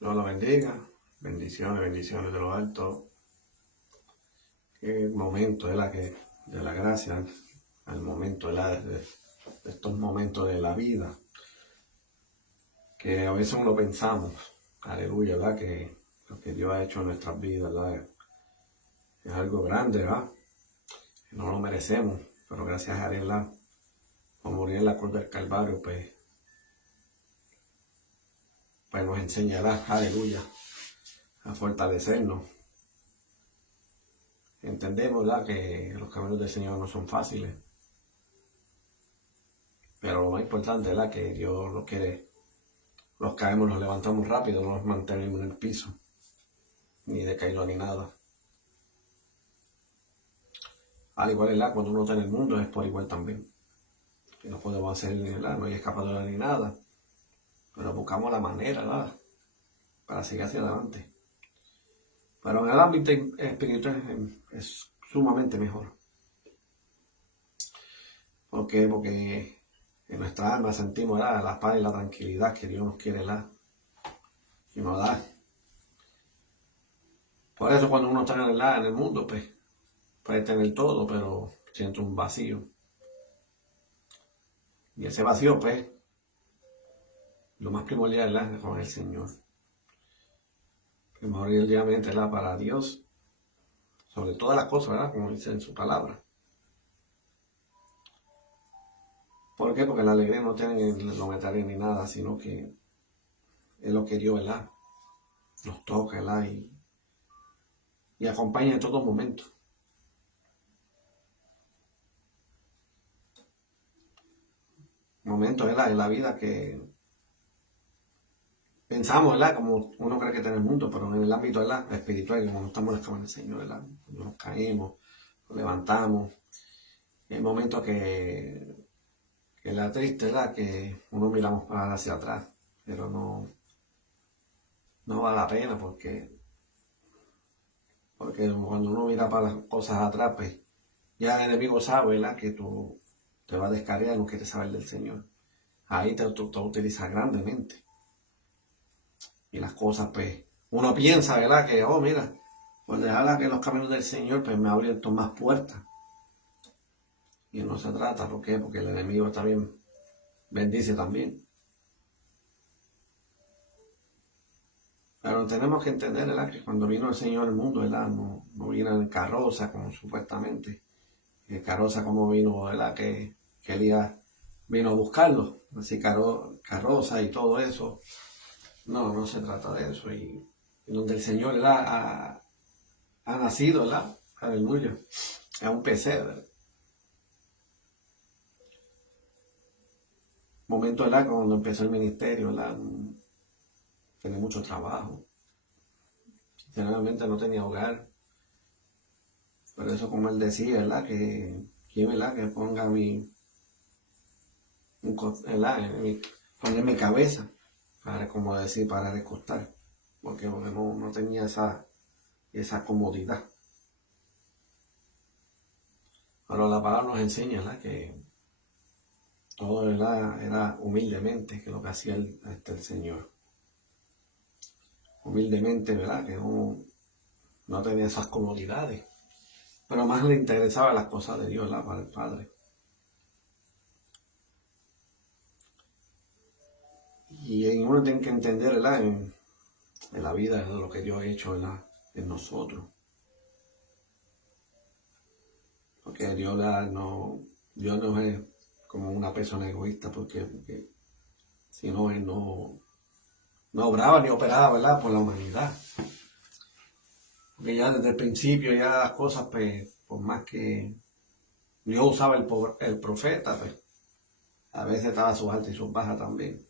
Dios lo bendiga. Bendiciones, bendiciones de lo alto. Qué momento de la gracia, al momento de estos momentos de la vida, que a veces no lo pensamos. Aleluya, ¿verdad? Que lo que Dios ha hecho en nuestras vidas, ¿verdad? Es algo grande, ¿verdad? Que no lo merecemos, pero gracias a Él, ¿verdad? Por morir en la cruz del Calvario, pues nos enseñará, aleluya, a fortalecernos. Entendemos, ¿verdad? Que los caminos del Señor no son fáciles, pero lo más importante, ¿verdad? Que Dios lo quiere. Los caemos, los levantamos rápido, no nos mantenemos en el piso, ni decaído ni nada. Al igual, ¿verdad? Cuando uno está en el mundo es por igual también. Que no podemos hacer, ¿verdad? No hay escapatoria ni nada, pero buscamos la manera, ¿verdad? Para seguir hacia adelante. Pero en el ámbito espiritual es sumamente mejor. ¿Por qué? Porque en nuestra alma sentimos, ¿verdad? La paz y la tranquilidad que Dios nos quiere dar y nos da. Por eso cuando uno está en el mundo, pues puede tener todo, pero siente un vacío. Y ese vacío, pues, lo más primordial es con el Señor. Primordialmente es para Dios, sobre todas las cosas, ¿verdad? Como dice en su palabra. ¿Por qué? Porque la alegría no tiene lo meteré ni nada, sino que es lo que Dios, ¿verdad? Nos toca, ¿verdad? Y acompaña en todo momento. Momentos, ¿verdad? En la vida que pensamos, ¿verdad? Como uno cree que está en el mundo, pero en el ámbito, ¿verdad? Espiritual, como no estamos en las cámaras del Señor, ¿verdad? Cuando nos caemos, nos levantamos. Y hay momentos que la triste, ¿verdad? Que uno miramos para hacia atrás, pero no vale la pena porque cuando uno mira para las cosas atrás, pues ya el enemigo sabe, ¿verdad? Que tú te vas a descargar, no quieres saber del Señor. Ahí te utiliza grandemente. Y las cosas, pues, uno piensa, ¿verdad? Que, oh, mira, pues dejarla que los caminos del Señor, pues me abren más puertas. Y no se trata, ¿por qué? Porque el enemigo también bendice también. Pero tenemos que entender, ¿verdad? Que cuando vino el Señor al mundo, ¿verdad? No vino en carroza, como supuestamente. Carroza como vino, ¿verdad? Que Elías vino a buscarlo. Así carroza y todo eso. No se trata de eso. Y donde el Señor, ¿verdad? Ha nacido, ¿verdad? Aleluya. Es un pesebre. Momento, ¿verdad? Cuando empezó el ministerio, ¿verdad? Tenía mucho trabajo. Generalmente no tenía hogar. Por eso, como él decía, ¿verdad? ¿Verdad? Que ponga ¿verdad? Poner mi cabeza, para, como decir, para recostar. Porque no tenía esa comodidad. Pero la palabra nos enseña, ¿verdad? Que todo, ¿verdad? Era humildemente, que lo que hacía el Señor. Humildemente, ¿verdad? Que no tenía esas comodidades. Pero más le interesaba las cosas de Dios, ¿verdad? Para el Padre. Y uno tiene que entender, ¿verdad? En la vida, ¿verdad? Lo que Dios ha hecho, ¿verdad? En nosotros. Porque Dios no es como una persona egoísta, porque si no, Él no obraba ni operaba, ¿verdad? Por la humanidad. Porque ya desde el principio, ya las cosas, pues, por más que Dios usaba el profeta, pues, a veces estaba sus altas y sus bajas también.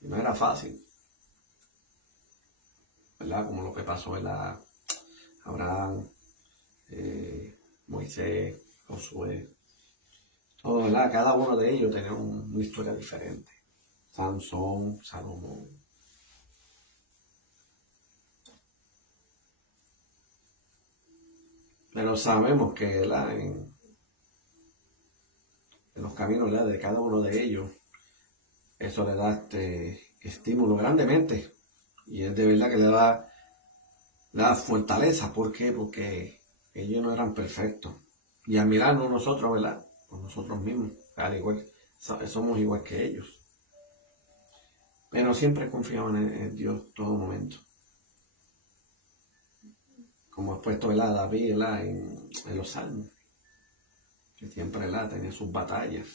Y no era fácil, ¿verdad? Como lo que pasó, ¿verdad? Abraham, Moisés, Josué, todo, ¿verdad? Cada uno de ellos tenía una historia diferente. Sansón, Salomón. Pero sabemos que, ¿verdad? En los caminos, ¿verdad? De cada uno de ellos, eso le da estímulo grandemente. Y es de verdad que le da fortaleza. ¿Por qué? Porque ellos no eran perfectos. Y al mirarnos nosotros, ¿verdad? Por nosotros mismos, al igual, somos igual que ellos. Pero siempre confiaban en Dios todo momento. Como ha puesto, ¿verdad? David, ¿verdad? En los salmos. Que siempre, ¿verdad? Tenía sus batallas.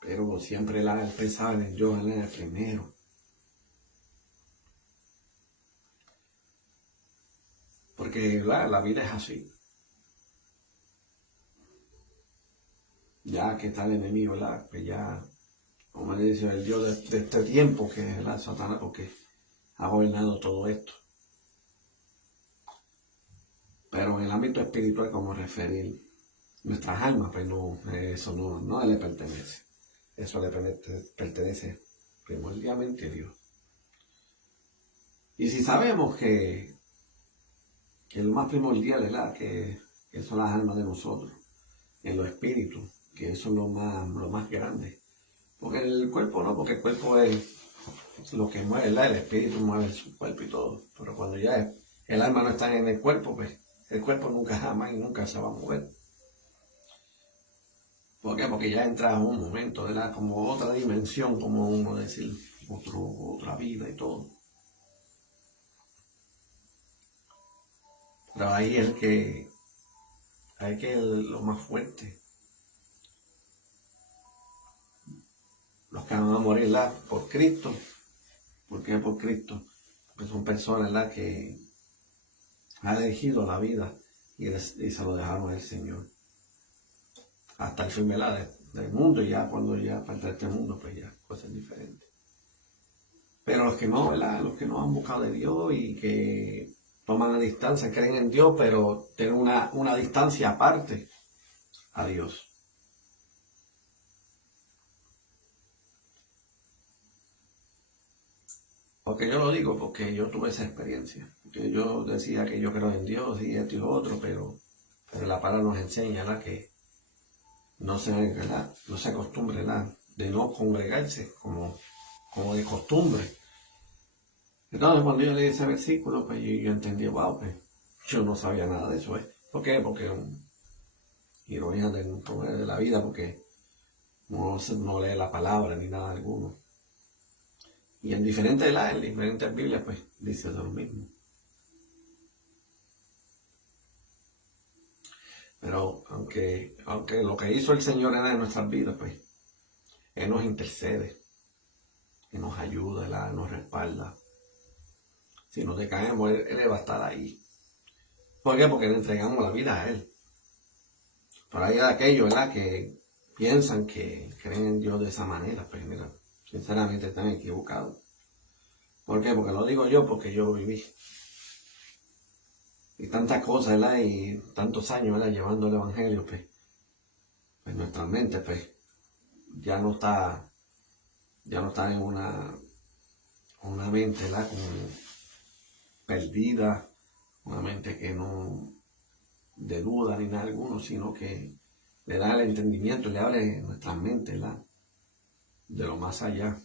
Pero siempre él pensaba en Dios, en el primero. Porque la vida es así. Ya que está el enemigo, ¿verdad? Pues ya, como le dice el Dios de este tiempo, que es la Satanás, porque ha gobernado todo esto. Pero en el ámbito espiritual, como referir nuestras almas, pues no, eso no le pertenece. Eso le pertenece primordialmente a Dios. Y si sabemos que lo más primordial, ¿verdad? Que son las almas de nosotros, en los espíritus, que eso es lo más grande. Porque el cuerpo no, porque el cuerpo es lo que mueve, ¿verdad? El espíritu mueve su cuerpo y todo. Pero cuando ya el alma no está en el cuerpo, pues el cuerpo nunca jamás y nunca se va a mover. ¿Por qué? Porque ya entra un momento, ¿verdad? Como otra dimensión, como uno decir, otra vida y todo. Pero ahí es lo más fuerte. Los que van a morir, ¿verdad? Por Cristo. ¿Por qué por Cristo? Porque son personas, ¿verdad? Que han elegido la vida y se lo dejaron al Señor. Hasta el fin, ¿verdad? Del mundo, y ya cuando ya parte de este mundo, pues ya cosas diferentes. Pero los que no, ¿verdad? Los que no han buscado de Dios y que toman la distancia, creen en Dios, pero tienen una distancia aparte a Dios. Porque yo lo digo porque yo tuve esa experiencia. Yo decía que yo creo en Dios y esto y lo otro, pero la palabra nos enseña, ¿verdad? Que no se, ¿verdad? No se acostumbre, ¿verdad? De no congregarse como de costumbre. Entonces cuando yo leí ese versículo, pues yo entendí, wow, pues yo no sabía nada de eso, ¿eh? ¿Por qué? Porque ironía de la vida, porque no lee la palabra ni nada alguno. Y en diferentes Biblias, pues dice lo mismo. Pero aunque lo que hizo el Señor en nuestras vidas, pues Él nos intercede, Él nos ayuda, Él nos respalda. Si nos decaemos, Él va a estar ahí. ¿Por qué? Porque le entregamos la vida a Él. Pero hay aquellos, ¿verdad?, que piensan que creen en Dios de esa manera. Pues mira, sinceramente están equivocados. ¿Por qué? Porque lo digo yo, porque yo viví. Y tantas cosas, ¿verdad? Y tantos años, ¿verdad?, llevando el Evangelio, pues nuestra mente, pues, ya no está en una mente, ¿verdad?, como perdida, una mente que no de duda ni nada alguno, sino que le da el entendimiento, le abre nuestras mentes, ¿verdad?, de lo más allá.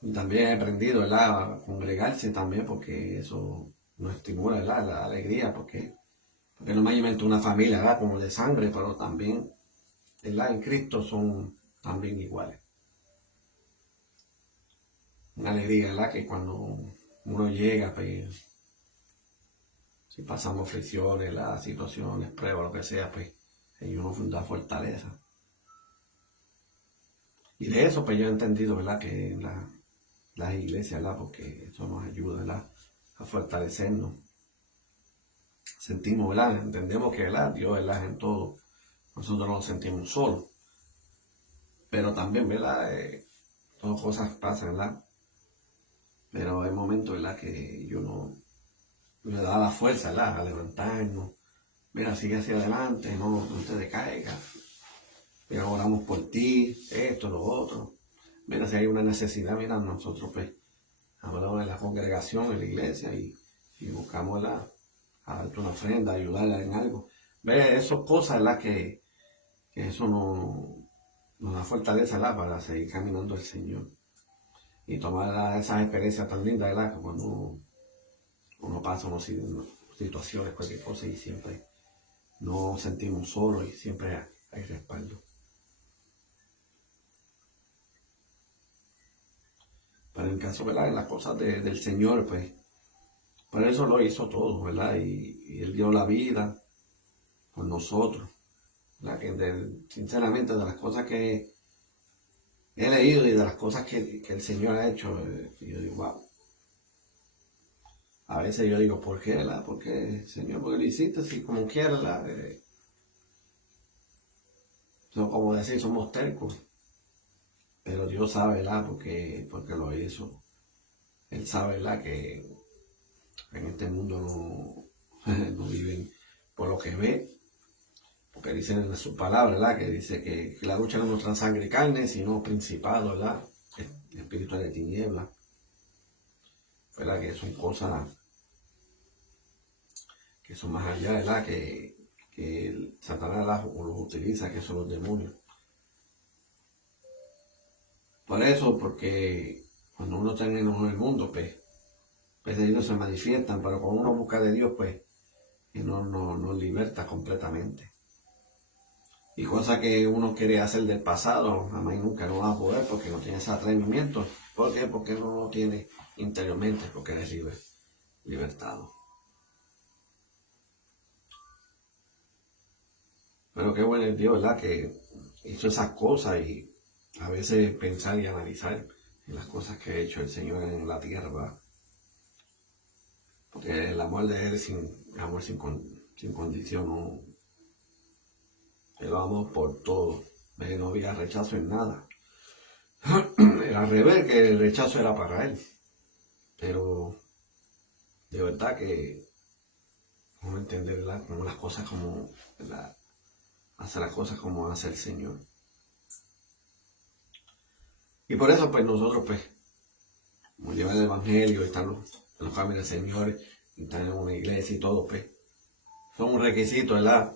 Y también he aprendido, ¿verdad?, a congregarse también, porque eso nos estimula, ¿verdad?, la alegría, porque no mayormente una familia, ¿verdad?, como de sangre, pero también, ¿verdad?, en Cristo son también iguales. Una alegría, ¿verdad?, que cuando uno llega, pues, si pasamos fricciones, las situaciones, pruebas, lo que sea, pues, ellos nos da fortaleza. Y de eso, pues, yo he entendido, ¿verdad?, que las iglesias, ¿verdad?, porque eso nos ayuda, ¿verdad?, a fortalecernos. Sentimos, ¿verdad?, entendemos que, ¿verdad?, Dios, ¿verdad?, en todo. Nosotros nos sentimos solos. Pero también, ¿verdad?, todas cosas pasan, ¿verdad? Pero hay momentos, ¿verdad?, que uno le da la fuerza, ¿verdad?, a levantarnos. Mira, sigue hacia adelante, no te decaigas. Mira, oramos por ti, esto, lo otro. Mira, si hay una necesidad, mira, nosotros pues hablamos de la congregación, en la iglesia y buscamos a darte una ofrenda, ayudarla en algo. Ve, esas cosas, ¿verdad?, que eso nos da fortaleza, ¿verdad? Para seguir caminando el Señor. Y tomar esas experiencias tan lindas, ¿verdad? Que cuando uno pasa unas situaciones, cualquier cosa, y siempre nos sentimos solos y siempre hay respaldo. Pero en caso, ¿verdad? En las cosas del Señor, pues, por eso lo hizo todo, ¿verdad? Y Él dio la vida por nosotros. ¿Verdad? Sinceramente, de las cosas que he leído y de las cosas que el Señor ha hecho, yo digo, wow. A veces yo digo, ¿por qué, verdad? ¿Por qué, Señor? Porque lo hiciste así como quieras, ¿verdad? Como decir, somos tercos. Pero Dios sabe, ¿verdad? Porque lo hizo. Él sabe, ¿verdad? Que en este mundo no viven por lo que ve. Porque dice en su palabra, ¿verdad? Que dice que la lucha no es nuestra sangre y carne, sino principado, ¿verdad? Espíritu de tiniebla. ¿Verdad? Que son cosas que son más allá, ¿verdad? Que Satanás los utiliza, que son los demonios. Por eso, porque cuando uno está en el mundo, pues ellos se manifiestan, pero cuando uno busca de Dios, pues, y nos liberta completamente. Y cosas que uno quiere hacer del pasado, jamás y nunca no va a poder porque no tiene ese atrevimiento. ¿Por qué? Porque uno lo tiene interiormente, porque eres libertado. Pero qué bueno es Dios, ¿verdad? Que hizo esas cosas y a veces pensar y analizar en las cosas que ha hecho el Señor en la tierra, ¿verdad? Porque el amor de Él es amor sin condición, ¿no? Él lo amó por todo. No había rechazo en nada. Era al revés, que el rechazo era para Él. Pero de verdad que vamos a entender, ¿verdad? Como las cosas como, ¿verdad? Hacer las cosas como hace el Señor. Y por eso, pues nosotros, pues, como llevar el Evangelio, estar en los caminos del Señor, y estar en una iglesia y todo, pues, son un requisito, ¿verdad?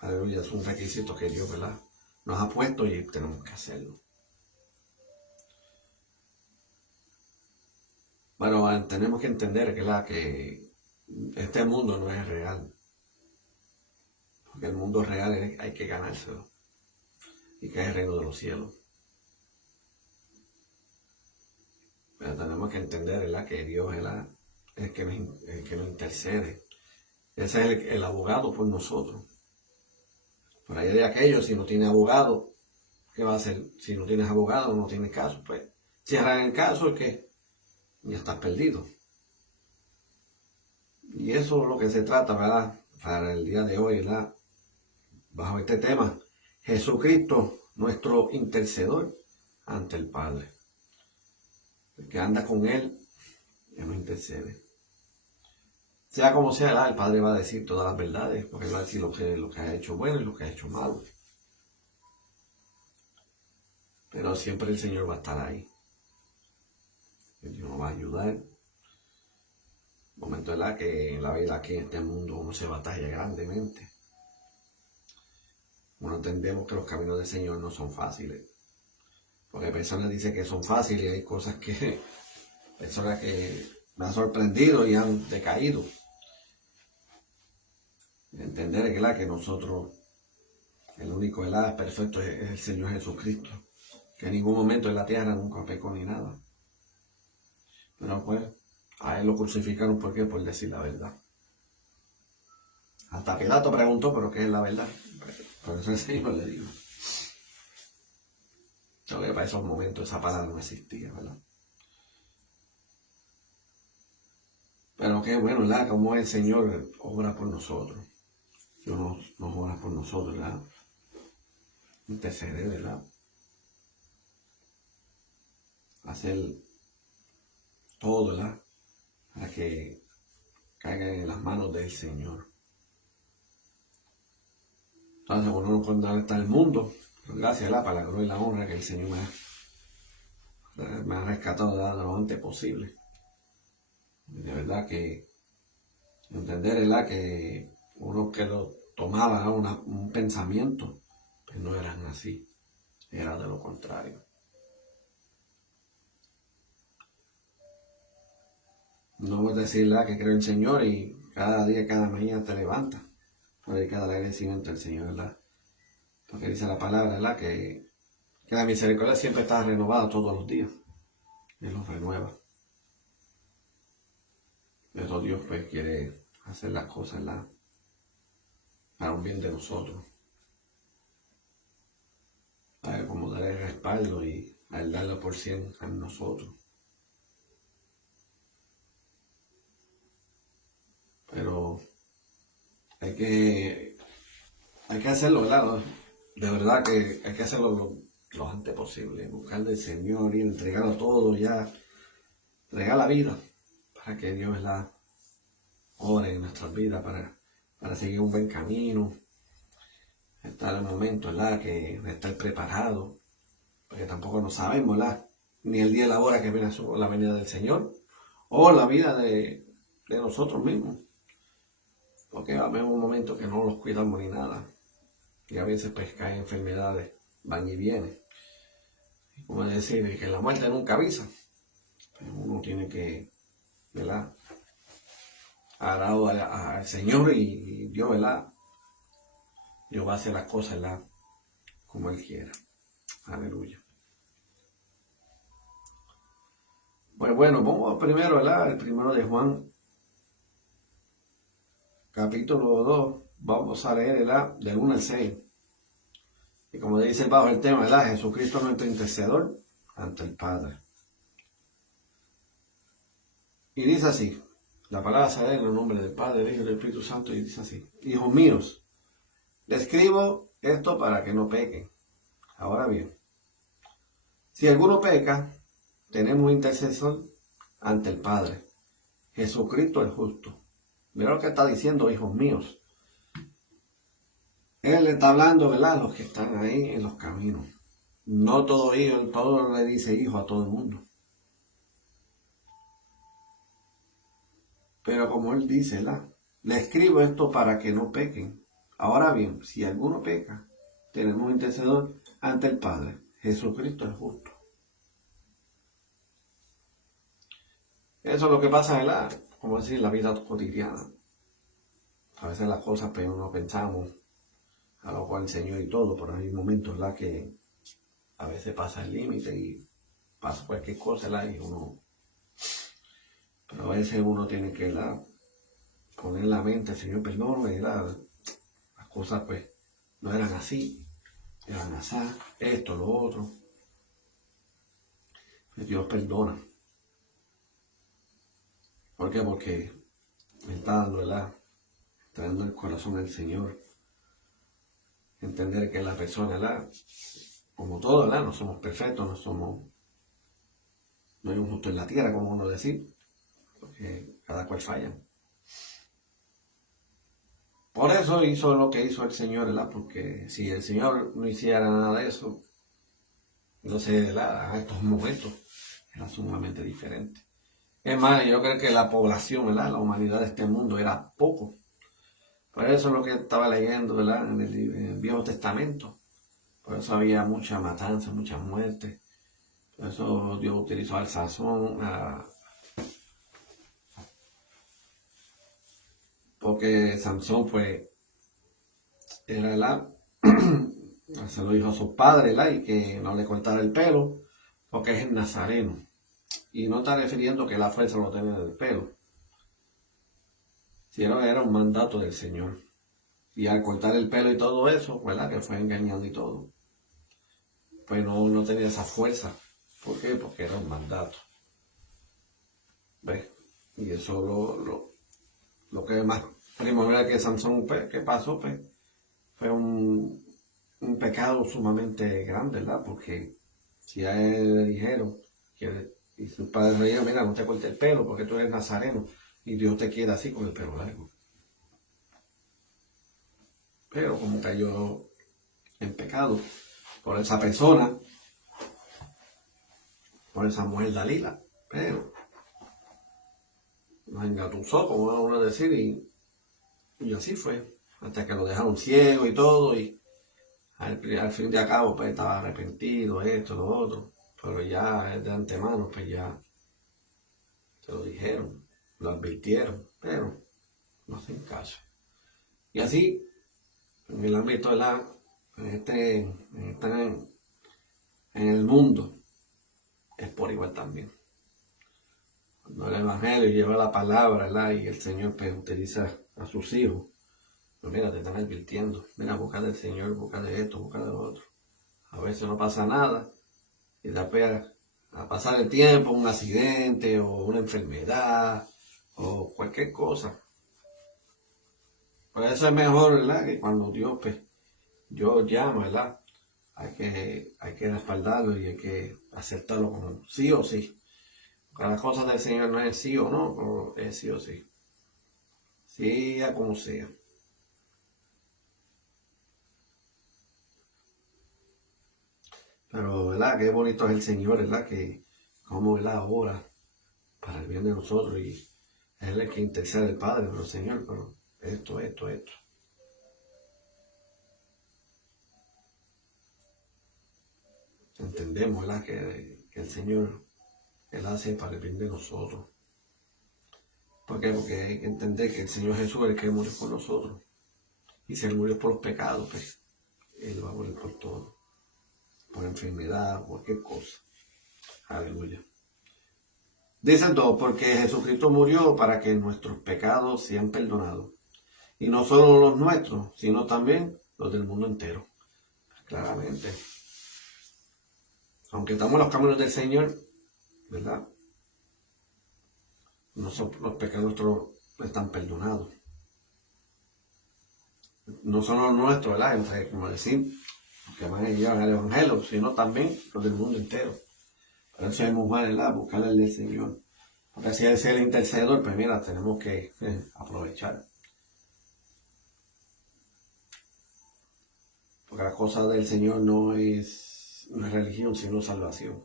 Aleluya, es un requisito que Dios, ¿verdad? Nos ha puesto y tenemos que hacerlo. Bueno, tenemos que entender, ¿verdad? Que este mundo no es real. Porque el mundo real hay que ganárselo. Y que es el reino de los cielos. Pero tenemos que entender, ¿verdad? Que Dios es el que nos intercede. Ese es el abogado por nosotros. Por ahí de aquellos, si no tiene abogado, ¿qué va a hacer? Si no tienes abogado, no tienes caso, pues cierran el caso, es que ya estás perdido. Y eso es lo que se trata, ¿verdad? Para el día de hoy, ¿verdad? Bajo este tema, Jesucristo, nuestro intercedor ante el Padre. El que anda con Él, Él nos intercede. Sea como sea, ¿verdad? El Padre va a decir todas las verdades, porque Él va a decir lo que ha hecho bueno y lo que ha hecho malo. Pero siempre el Señor va a estar ahí. Dios nos va a ayudar. Momento, ¿verdad? Que en la vida aquí en este mundo uno se batalla grandemente. Uno entendemos que los caminos del Señor no son fáciles. Porque personas dicen que son fáciles y hay cosas que personas que me han sorprendido y han decaído. Entender que nosotros, el único perfecto es el Señor Jesucristo. Que en ningún momento en la tierra nunca pecó ni nada. Pero pues, a Él lo crucificaron, ¿por qué? Por decir la verdad. Hasta Pilato preguntó, ¿pero qué es la verdad? Por eso el Señor le dijo. Todavía para esos momentos esa palabra no existía, ¿verdad? Pero qué bueno, ¿verdad? Como el Señor obra por nosotros. Dios nos obra por nosotros, ¿verdad? Interceder, ¿verdad? Hacer todo, ¿verdad? Para que caiga en las manos del Señor. Entonces, bueno, cuando está el mundo, gracias, ¿verdad? Para la gloria y la honra que el Señor me ha rescatado de lo antes posible. De verdad que entender, ¿verdad? Que uno que lo tomaba un pensamiento, no eran así, era de lo contrario. No voy a decir que creo en el Señor y cada día, cada mañana te levantas. Por dedicar el agradecimiento al Señor, ¿verdad? Porque dice la palabra, ¿verdad? Que la misericordia siempre está renovada todos los días. Él los renueva. Pero Dios pues quiere hacer las cosas, ¿verdad? Para un bien de nosotros. Para como dar el respaldo y al darlo por 100 a nosotros. Pero hay que hacerlo, ¿verdad? De verdad que hay que hacerlo lo antes posible. Buscar del Señor y entregarlo todo ya. Entregar la vida para que Dios, ¿verdad? Ore en nuestras vidas para seguir un buen camino. Estar en el momento, ¿verdad? Que estar preparado. Porque tampoco no sabemos, ¿verdad? Ni el día y la hora que viene la venida del Señor. O la vida de nosotros mismos. Porque va a haber un momento que no los cuidamos ni nada. Y a veces pues caen enfermedades, van y vienen. Y como decir, que la muerte nunca avisa. Pero uno tiene que, ¿verdad? Agradar al Señor y Dios, ¿verdad? Dios va a hacer las cosas, ¿verdad? Como Él quiera. Aleluya. Pues bueno, vamos primero, ¿verdad? El primero de Juan, capítulo 2. Vamos a leer, ¿verdad? Del 1 al 6. Y como dice bajo el tema, ¿verdad? Jesucristo es nuestro intercesor ante el Padre. Y dice así, la palabra se lee en el nombre del Padre, del Hijo y del Espíritu Santo, y dice así: hijos míos, les escribo esto para que no pequen. Ahora bien, si alguno peca, tenemos un intercesor ante el Padre, Jesucristo el justo. Mira lo que está diciendo, hijos míos. Él le está hablando, ¿verdad?, a los que están ahí en los caminos. No todo le dice hijo a todo el mundo. Pero como él dice, ¿verdad? Le escribo esto para que no pequen. Ahora bien, si alguno peca, tenemos un intercesor ante el Padre, Jesucristo el justo. Eso es lo que pasa, ¿verdad? Como decir, la vida cotidiana. A veces las cosas pues no pensamos a lo cual el Señor y todo, pero hay momentos, ¿verdad?, que a veces pasa el límite y pasa cualquier cosa, ¿verdad? Y uno... Pero a veces uno tiene que, ¿verdad?, poner en la mente, Señor, perdóname, ¿verdad? Las cosas pues no eran así, eran así, esto, lo otro. Pues Dios perdona. ¿Por qué? Porque me está dando, ¿verdad?, está dando el corazón del Señor. Entender que la persona, ¿verdad?, como todo, ¿verdad?, no somos perfectos, no hay un justo en la tierra, como uno decir, porque cada cual falla. Por eso hizo lo que hizo el Señor, ¿verdad? Porque si el Señor no hiciera nada de eso, no sé, ¿verdad?, a estos momentos era sumamente diferente. Es más, yo creo que la población, ¿verdad?, la humanidad de este mundo era poco. Por eso es lo que estaba leyendo, ¿verdad?, en el Viejo Testamento. Por eso había mucha matanza, mucha muerte. Por eso Dios utilizó al Sansón, porque Sansón pues era se lo dijo a sus padres, ¿verdad?, y que no le cortara el pelo, porque es el nazareno. Y no está refiriendo que la fuerza lo tenía del pelo, sino era un mandato del Señor. Y al cortar el pelo y todo eso, ¿verdad?, que fue engañando y todo, pues no tenía esa fuerza. ¿Por qué? Porque era un mandato. ¿Ves? Y eso lo que más primordial que Sansón, pues, que pasó, pues, fue un pecado sumamente grande, ¿verdad? Porque si a él le dijeron, y sus padres le dijeron, mira, no te cortes el pelo porque tú eres nazareno, y Dios te quiere así con el pelo largo. Pero como cayó en pecado por esa persona, por esa mujer Dalila, pero nos engatusó, como uno decir, y así fue, hasta que lo dejaron ciego y todo, y Al fin de cabo, pues estaba arrepentido, esto, lo otro, pero ya de antemano, pues ya se lo dijeron, lo advirtieron, pero no hacen caso. Y así, en el ámbito de en el mundo, es por igual también. Cuando el Evangelio lleva la palabra, ¿verdad? Y el Señor pues utiliza a sus hijos, pues mira, te están advirtiendo, mira, busca del Señor, busca de esto, busca de lo otro. A veces no pasa nada, y después a pasar el tiempo, un accidente o una enfermedad o cualquier cosa. Por eso es mejor, ¿verdad? Que cuando Dios llama, ¿verdad? Hay que respaldarlo y hay que aceptarlo como sí o sí. Porque las cosas del Señor no es sí o no, pero es sí o sí. Sea como sea. Pero, ¿verdad? Qué bonito es el Señor, ¿verdad? Que como Él ahora para el bien de nosotros y es el que intercede el Padre, pero Señor, pero esto. Entendemos, ¿verdad? Que el Señor, Él hace para el bien de nosotros. ¿Por qué? Porque hay que entender que el Señor Jesús es el que murió por nosotros. Y si Él murió por los pecados, pues Él va a morir por todo. Por enfermedad, cualquier cosa. Aleluya. Dicen todos, porque Jesucristo murió para que nuestros pecados sean perdonados. Y no solo los nuestros, sino también los del mundo entero. Claramente. Aunque estamos en los caminos del Señor, ¿verdad? Los pecados nuestros están perdonados. No son los nuestros, ¿verdad? Entonces, como decir, que van a llevar al Evangelio, sino también los del mundo entero. Por eso debemos, ¿verdad? Buscar el del Señor. Porque si Él es el intercedor, pues mira, tenemos que aprovechar. Porque la cosa del Señor no es religión, sino salvación.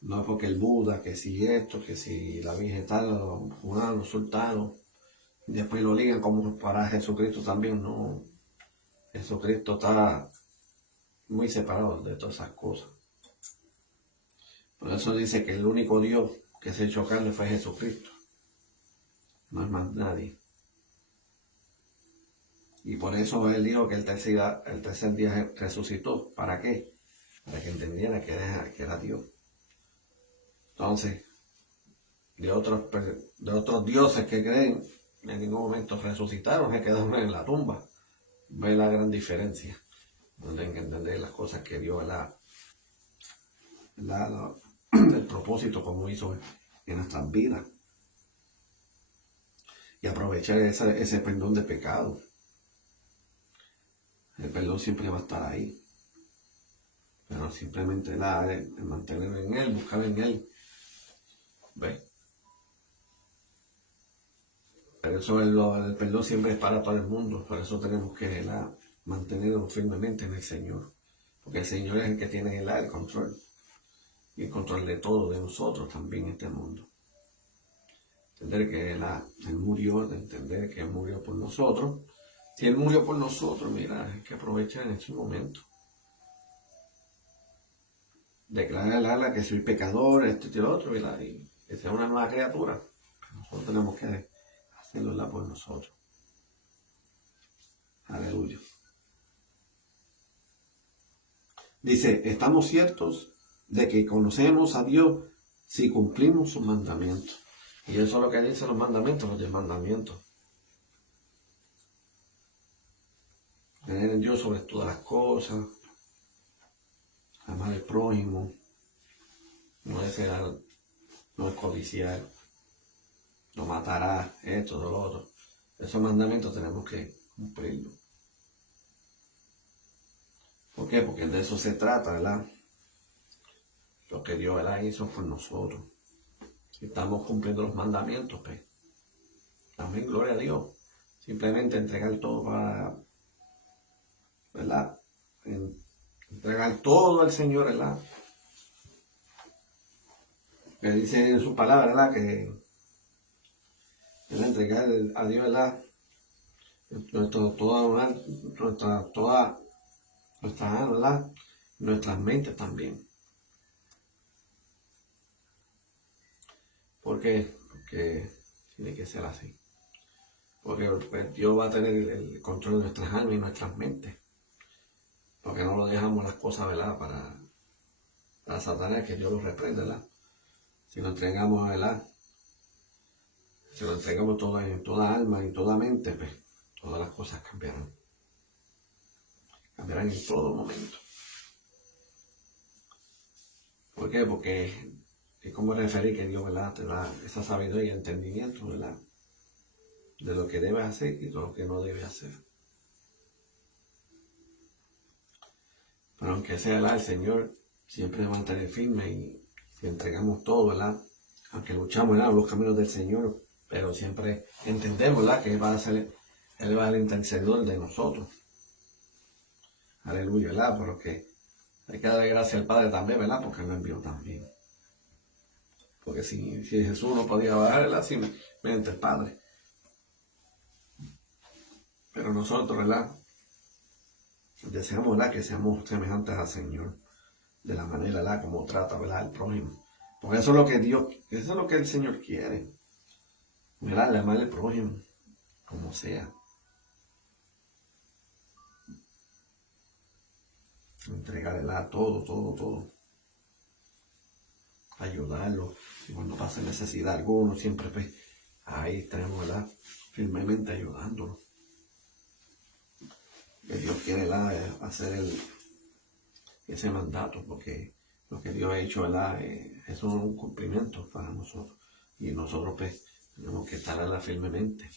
No es porque el Buda, que si esto, que si la Virgen tal, o fulano, sultano, y después lo ligan como para Jesucristo también, no. Jesucristo está muy separado de todas esas cosas. Por eso dice que el único Dios que se hizo carne fue Jesucristo. No es más nadie. Y por eso Él dijo que el tercer día resucitó. ¿Para qué? Para que entendiera que era Dios. Entonces, de otros dioses que creen, en ningún momento resucitaron, se quedaron en la tumba. Ve la gran diferencia. Donde hay que entender las cosas que Dios, el propósito como hizo en nuestras vidas. Y aprovechar ese perdón de pecado. El perdón siempre va a estar ahí. Pero simplemente el mantener en Él, buscar en Él. ¿Ves? Pero eso el perdón siempre es para todo el mundo. Por eso tenemos que mantenernos firmemente en el Señor. Porque el Señor es el que tiene el control. Y el control de todo, de nosotros también en este mundo. Entender que Él murió, de entender que Él murió por nosotros. Si Él murió por nosotros, mira, hay que aprovechar en ese momento. Declarar que soy pecador, esto y lo otro, ¿verdad? Y que sea una nueva criatura. Pero nosotros tenemos que hacerlo por nosotros. Aleluya. Dice, estamos ciertos de que conocemos a Dios si cumplimos sus mandamientos. Y eso es lo que dicen los mandamientos, los 10 mandamientos. Tener en Dios sobre todas las cosas, amar al prójimo, no desear, no es codiciar, no matarás, esto, lo otro. Esos mandamientos tenemos que cumplirlos. ¿Por qué? Porque de eso se trata, ¿verdad? Lo que Dios, ¿verdad?, hizo por nosotros. Si estamos cumpliendo los mandamientos, pues, también gloria a Dios. Simplemente entregar todo para, ¿verdad? Entregar todo al Señor, ¿verdad? Que dice en su palabra, ¿verdad? Que entregar a Dios, ¿verdad? Toda nuestras almas, ¿verdad? Nuestras mentes también. ¿Por qué? Porque tiene que ser así. Porque pues, Dios va a tener el control de nuestras almas y nuestras mentes. Porque no lo dejamos las cosas, ¿verdad? Para Satanás, que Dios lo reprenda, ¿verdad? Si lo entregamos, ¿verdad? Si lo entregamos en toda alma y toda mente, pues todas las cosas cambiarán. Cambiarán en todo momento. ¿Por qué? Porque es como referir que Dios, ¿verdad? Te da esa sabiduría y entendimiento, ¿verdad? De lo que debes hacer y de lo que no debes hacer. Pero aunque sea, ¿verdad? El Señor siempre va a mantener firme y si entregamos todo, ¿verdad? Aunque luchamos, ¿verdad? Los caminos del Señor, pero siempre entendemos, ¿verdad? Que Él va a ser el intercedor de nosotros. Aleluya, ¿verdad? Pero que hay que darle gracias al Padre también, ¿verdad? Porque Él lo envió también. Porque si Jesús no podía bajar, ¿verdad? Así mediante el Padre. Pero nosotros, ¿verdad? Deseamos, ¿verdad? Que seamos semejantes al Señor. De la manera, ¿verdad? Como trata, ¿verdad? Al prójimo. Porque eso es lo que Dios, eso es lo que el Señor quiere. ¿Verdad? Le amar al prójimo. Como sea. Entregarle todo. Ayudarlo. Y cuando pase necesidad alguno, siempre pues, ahí estaremos, ¿verdad? Firmemente ayudándolo. Que Dios quiere, ¿verdad? Hacer ese mandato, porque lo que Dios ha hecho, ¿verdad? Es un cumplimiento para nosotros. Y nosotros pues tenemos que estar, ¿verdad? Firmemente.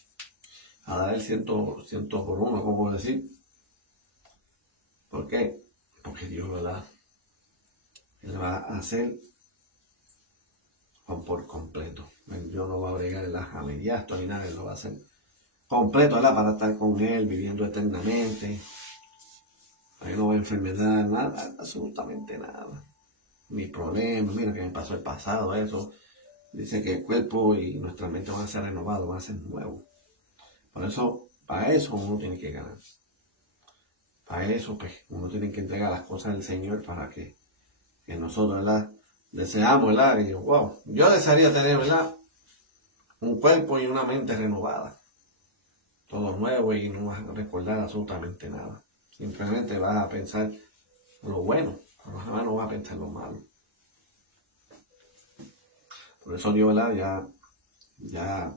A dar el ciento por uno, como decir. ¿Por qué? Porque Dios, ¿verdad? Él va a hacer por completo. Dios no va a bregar a mediar esto ni nada, Él lo va a hacer completo, ¿verdad? Para estar con Él, viviendo eternamente. Ahí no va a enfermedad, nada, absolutamente nada. Ni problemas, mira que me pasó el pasado, eso. Dice que el cuerpo y nuestra mente van a ser renovados, van a ser nuevos. Por eso, para eso uno tiene que ganar. Para eso, pues, uno tiene que entregar las cosas del Señor para que nosotros, ¿verdad? Deseamos, ¿verdad? Y wow, yo desearía tener, ¿verdad? Un cuerpo y una mente renovada. Todo nuevo y no vas a recordar absolutamente nada. Simplemente vas a pensar lo bueno, jamás no vas a pensar lo malo. Por eso Dios, ¿verdad? Ya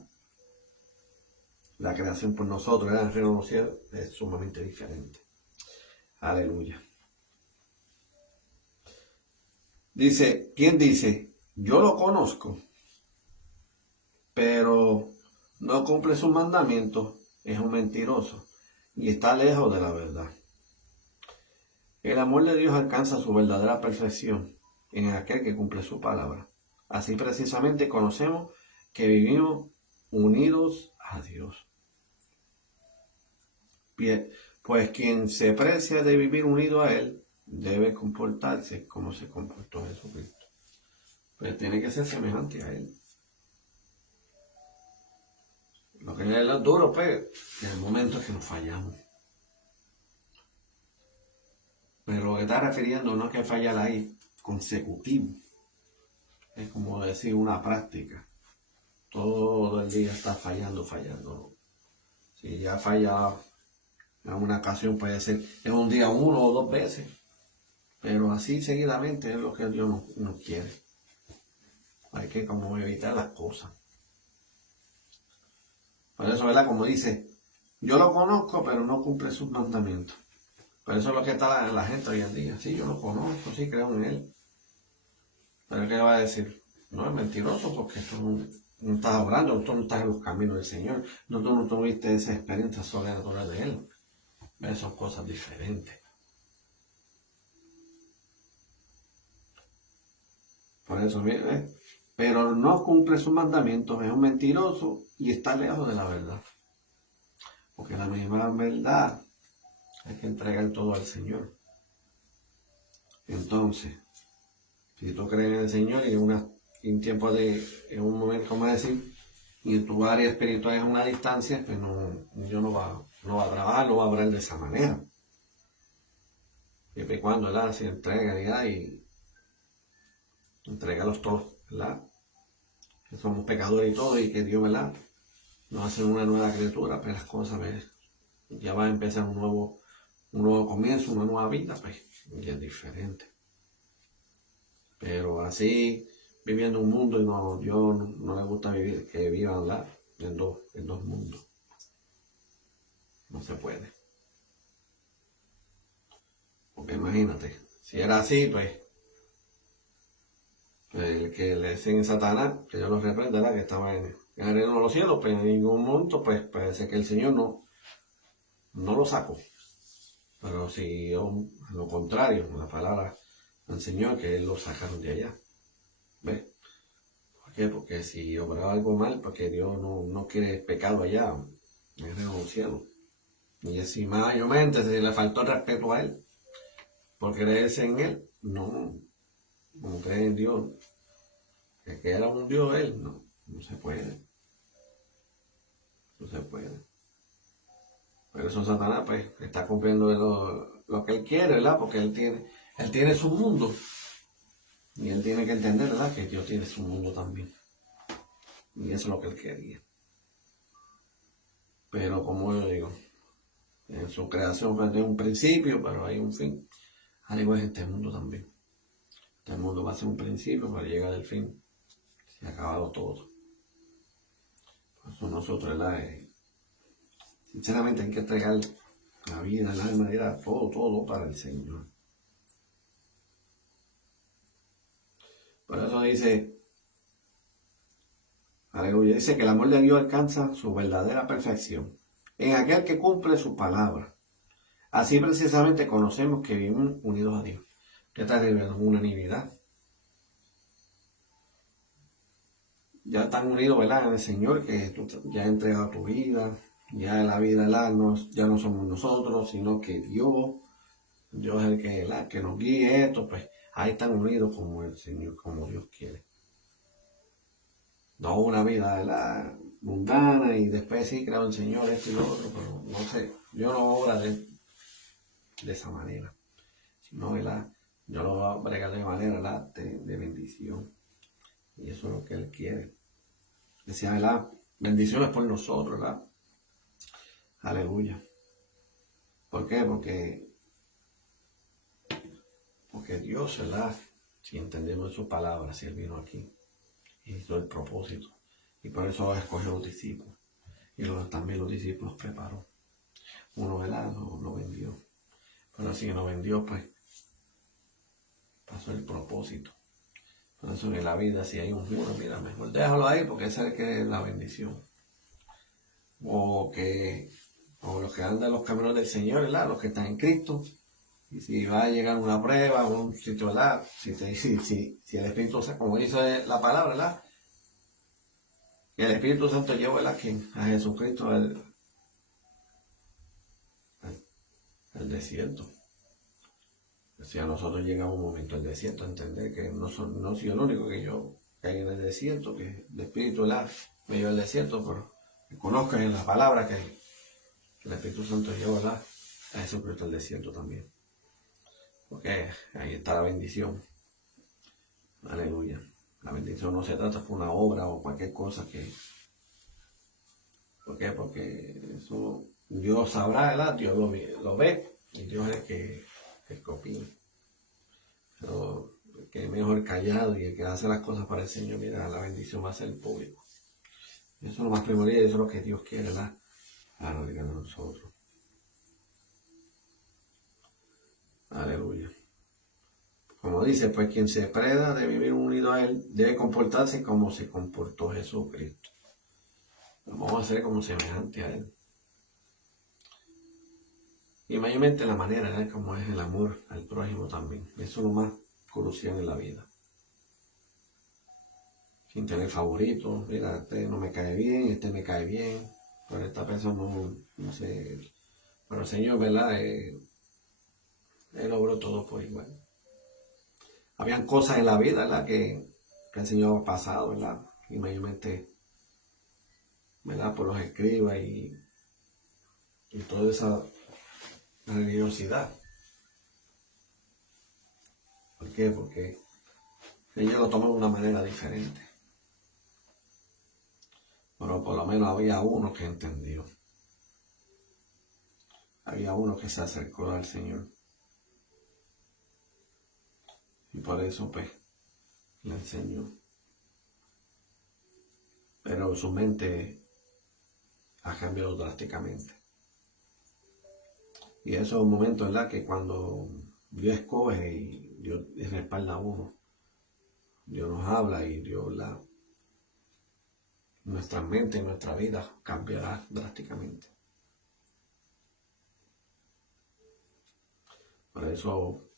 la creación por nosotros, ¿verdad? El reino de los cielos es sumamente diferente. Aleluya. Dice, ¿quién dice? Yo lo conozco, pero no cumple sus mandamientos, es un mentiroso y está lejos de la verdad. El amor de Dios alcanza su verdadera perfección en aquel que cumple su palabra. Así precisamente conocemos que vivimos unidos a Dios. Bien, pues quien se precia de vivir unido a Él debe comportarse como se comportó Jesucristo. Pues tiene que ser semejante a Él. Lo que es duro, pues, en el momento es que nos fallamos. Pero lo que está refiriendo no es que fallar ahí consecutivo. Es como decir una práctica. Todo el día está fallando. Si ya falla en una ocasión, puede ser en un día 1 o 2 veces. Pero así seguidamente es lo que Dios nos quiere. Hay que como evitar las cosas. Por eso, ¿verdad? Como dice, yo lo conozco, pero no cumple sus mandamientos. Por eso es lo que está la gente hoy en día. Sí, yo lo conozco, sí, creo en él. Pero ¿qué va a decir? No, es mentiroso porque tú no estás orando, tú no estás en los caminos del Señor. No, tú no tuviste esa experiencia sobrenatural de Él. ¿Ves? Son cosas diferentes. Por eso, mire, pero no cumple sus mandamientos, es un mentiroso y está lejos de la verdad. Porque la misma verdad hay que entregar todo al Señor. Entonces, si tú crees en el Señor y en un momento, como decir, y en tu área espiritual es una distancia, pues Dios no va a trabajar, no va a hablar de esa manera. siempre y cuando, ¿verdad? Se entrega, ¿verdad? Y entregarlos todos, ¿verdad? Que somos pecadores y todo, y que Dios, ¿verdad? Nos hace una nueva criatura, pues las cosas, ¿ves? Ya va a empezar un nuevo comienzo, una nueva vida, pues, y es diferente. Pero así, viviendo un mundo, y no, Dios no le gusta vivir, que vivan, ¿verdad? En dos mundos. No se puede. Porque imagínate, si era así, pues el que le dicen Satanás, que yo lo reprenda, ¿verdad? Que estaba en el reino de los cielos, pues en ningún momento, pues parece que el Señor no lo sacó. Pero si lo contrario, la palabra del Señor, que Él lo sacaron de allá. ¿Ves? ¿Por qué? Porque si obraba algo mal, porque Dios no quiere pecado allá, en el reino de los cielos. Y si mayormente se le faltó el respeto a Él, por creerse en Él, no, como creen en Dios, que era un Dios Él, no se puede. No se puede. Pero eso Satanás, pues, está cumpliendo lo que Él quiere, ¿verdad? Porque Él tiene su mundo. Y Él tiene que entender, ¿verdad? Que Dios tiene su mundo también. Y eso es lo que Él quería. Pero como yo digo, en su creación pues, tiene un principio, pero hay un fin. Al igual que este mundo también. Este mundo va a ser un principio para llegar al fin. Se ha acabado todo. Por eso nosotros, ¿verdad? Sinceramente hay que entregar la vida, el alma, ¿verdad? Todo para el Señor. Por eso dice, aleluya, dice que el amor de Dios alcanza su verdadera perfección en aquel que cumple su palabra. Así precisamente conocemos que vivimos unidos a Dios. Ya está revelando unanimidad. Ya están unidos, ¿verdad? En el Señor, que tú ya has entregado tu vida. Ya la vida, ya no somos nosotros, sino que Dios es el que nos guíe esto, pues ahí están unidos como el Señor, como Dios quiere. No una vida, ¿verdad? Mundana y después sí creo en el Señor esto y lo otro, pero no sé, yo no obra de esa manera, sino, ¿verdad? Yo lo voy a bregar de manera, ¿verdad? De bendición. Y eso es lo que Él quiere. Decía, ¿verdad? Bendiciones por nosotros, ¿verdad? Aleluya. ¿Por qué? Porque Dios, ¿verdad? Si entendemos su palabra, si Él vino aquí, hizo el propósito. Y por eso escogió los discípulos. Y también los discípulos preparó. Uno, ¿verdad? Lo vendió. Pero si no vendió, pues pasó el propósito. Por eso en la vida, si hay un muro, mira, mejor déjalo ahí porque esa es que es la bendición. O los que andan los caminos del Señor, ¿verdad? Los que están en Cristo. Y si va a llegar una prueba o un sitio, ¿verdad? Si el Espíritu Santo, como dice la palabra, ¿verdad? Y el Espíritu Santo lleva, ¿verdad? A Jesucristo al desierto. Si a nosotros llega un momento el desierto, entender que no soy el único que hay en el desierto, que el Espíritu, ¿verdad? Me lleva al desierto, pero que conozcan en la palabra que el Espíritu Santo lleva, ¿verdad? A Jesucristo al desierto también. Porque ahí está la bendición. Aleluya. La bendición no se trata de una obra o cualquier cosa que... ¿Por qué? Porque eso Dios sabrá, ¿verdad? Dios lo ve y Dios es el que opina. Pero el que es mejor callado y el que hace las cosas para el Señor, mira, la bendición va a ser el público. Eso es lo más primordial y eso es lo que Dios quiere, ¿verdad? Aleluya de nosotros. Aleluya. Como dice, pues quien se preda de vivir unido a Él debe comportarse como se comportó Jesucristo. Vamos a ser como semejante a Él. Y mayormente la manera, ¿verdad? Como es el amor al prójimo también. Eso es lo más crucial en la vida. Sin tener favoritos, mira, este no me cae bien, este me cae bien, pero esta persona no sé. Pero el Señor, ¿verdad? Él obró todo por igual. Habían cosas en la vida, ¿verdad? Que el Señor ha pasado, ¿verdad? Y mayormente, ¿verdad? Por los escribas y toda esa religiosidad. qué? Porque ellos lo toman de una manera diferente. Pero por lo menos había uno que entendió. Había uno que se acercó al Señor. Y por eso, pues, le enseñó. Pero su mente ha cambiado drásticamente. Y eso es un momento, ¿verdad? Que cuando Dios escoge y Dios respalda a uno, Dios nos habla y Dios nuestra mente y nuestra vida cambiará drásticamente. Por eso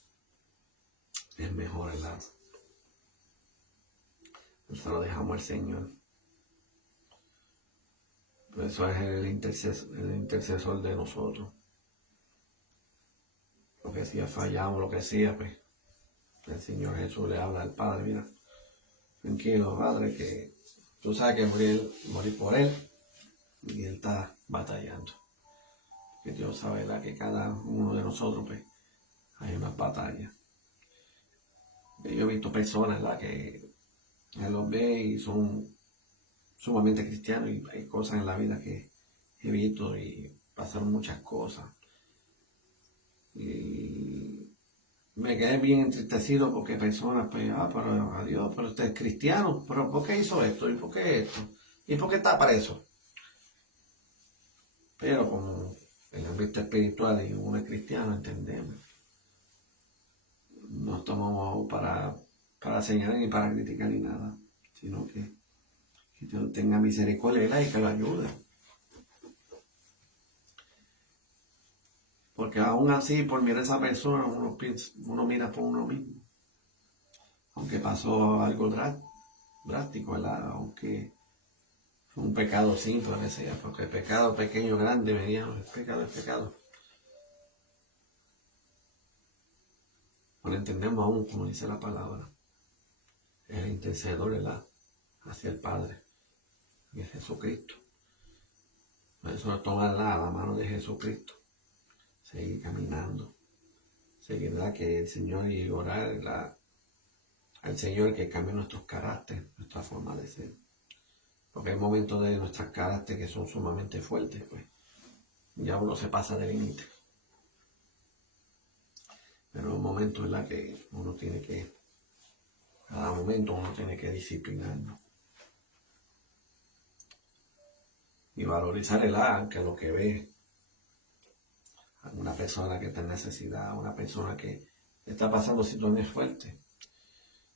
es mejor, ¿verdad? Nosotros lo dejamos al Señor. Por eso es el intercesor de nosotros. Lo que sea fallamos, lo que sea, pues el Señor Jesús le habla al Padre, mira, tranquilo, Padre, que tú sabes que morir por Él, y Él está batallando. Que Dios sabe, ¿verdad? Que cada uno de nosotros, pues, hay una batalla. Yo he visto personas, ¿verdad? Que Él los ve y son sumamente cristianos y hay cosas en la vida que he visto y pasaron muchas cosas. Y me quedé bien entristecido porque personas, pues, pero adiós, pero usted es cristiano, pero ¿por qué hizo esto? ¿Y por qué esto? ¿Y por qué está preso? Pero como el ámbito espiritual y uno es cristiano, entendemos. No estamos para señalar ni para criticar ni nada, sino que Dios tenga misericordia y que lo ayude. Porque aún así, por mirar a esa persona, uno mira por uno mismo. Aunque pasó algo drástico, ¿verdad? Aunque fue un pecado simple, a veces, porque el pecado pequeño, grande, mediano, el pecado es pecado. No lo entendemos aún, como dice la palabra. El intercedor, ¿verdad? Hacia el Padre, y es Jesucristo. Por eso tomar la mano de Jesucristo, seguir caminando, seguir, ¿verdad? Que el Señor y orar al Señor que cambie nuestros caracteres, nuestra forma de ser. Porque hay momentos de nuestros caracteres que son sumamente fuertes, pues ya uno se pasa de límite. Pero hay un momento, ¿verdad? Que uno tiene que, cada momento uno tiene que disciplinarnos. Y valorizar el que lo que ve. A una persona que está en necesidad, a una persona que está pasando situaciones fuertes.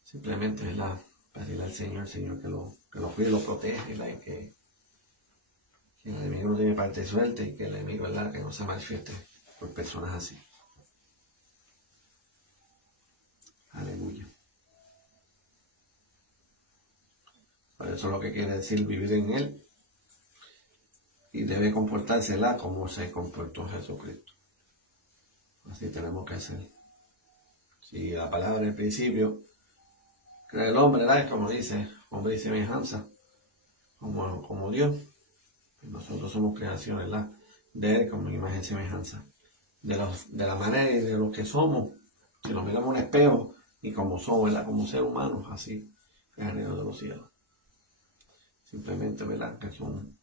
Simplemente, ¿verdad? Pedirle al Señor que lo cuide y lo protege, ¿verdad? Y que el enemigo no tiene parte de suerte y que el enemigo, ¿verdad? Que no se manifieste por personas así. Aleluya. Por eso es lo que quiere decir vivir en Él. Y debe comportársela como se comportó Jesucristo. Así tenemos que hacer. Si la palabra del principio, crea el hombre, ¿verdad? Como dice, hombre y semejanza, como Dios. Nosotros somos creaciones, ¿verdad? De Él como imagen y semejanza. De la manera y de lo que somos, si nos miramos en un espejo y como somos, ¿verdad? Como seres humanos, así, es el reino de los cielos. Simplemente, ¿verdad? Que son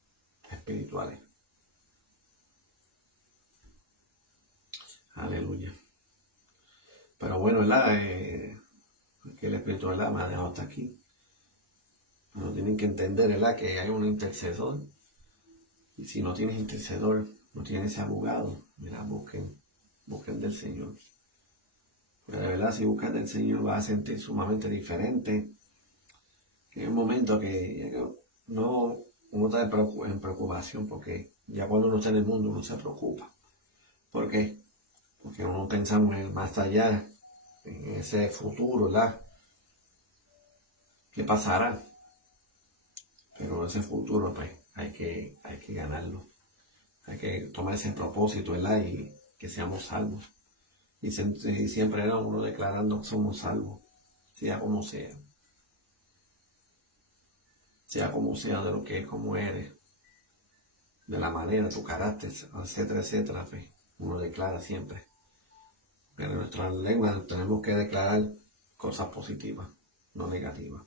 espirituales. Aleluya. Pero bueno, ¿verdad? Que el Espíritu, ¿verdad? Me ha dejado hasta aquí. Pero tienen que entender, ¿verdad? Que hay un intercesor. Y si no tienes intercesor, no tienes ese abogado, mira, busquen del Señor. Pero de verdad, si buscas del Señor, vas a sentir sumamente diferente. Que hay un momento que no, uno está en preocupación, porque ya cuando uno está en el mundo, uno se preocupa. ¿Por qué? Porque uno pensamos en el más allá, en ese futuro, ¿verdad? ¿Qué pasará? Pero ese futuro, pues, hay que ganarlo. Hay que tomar ese propósito, ¿verdad? Y que seamos salvos. Y siempre era uno declarando que somos salvos, sea como sea. Sea como sea, de lo que es, como eres, de la manera, tu carácter, etcétera, etcétera. Pues, uno declara siempre. Pero en nuestra lengua tenemos que declarar cosas positivas, no negativas.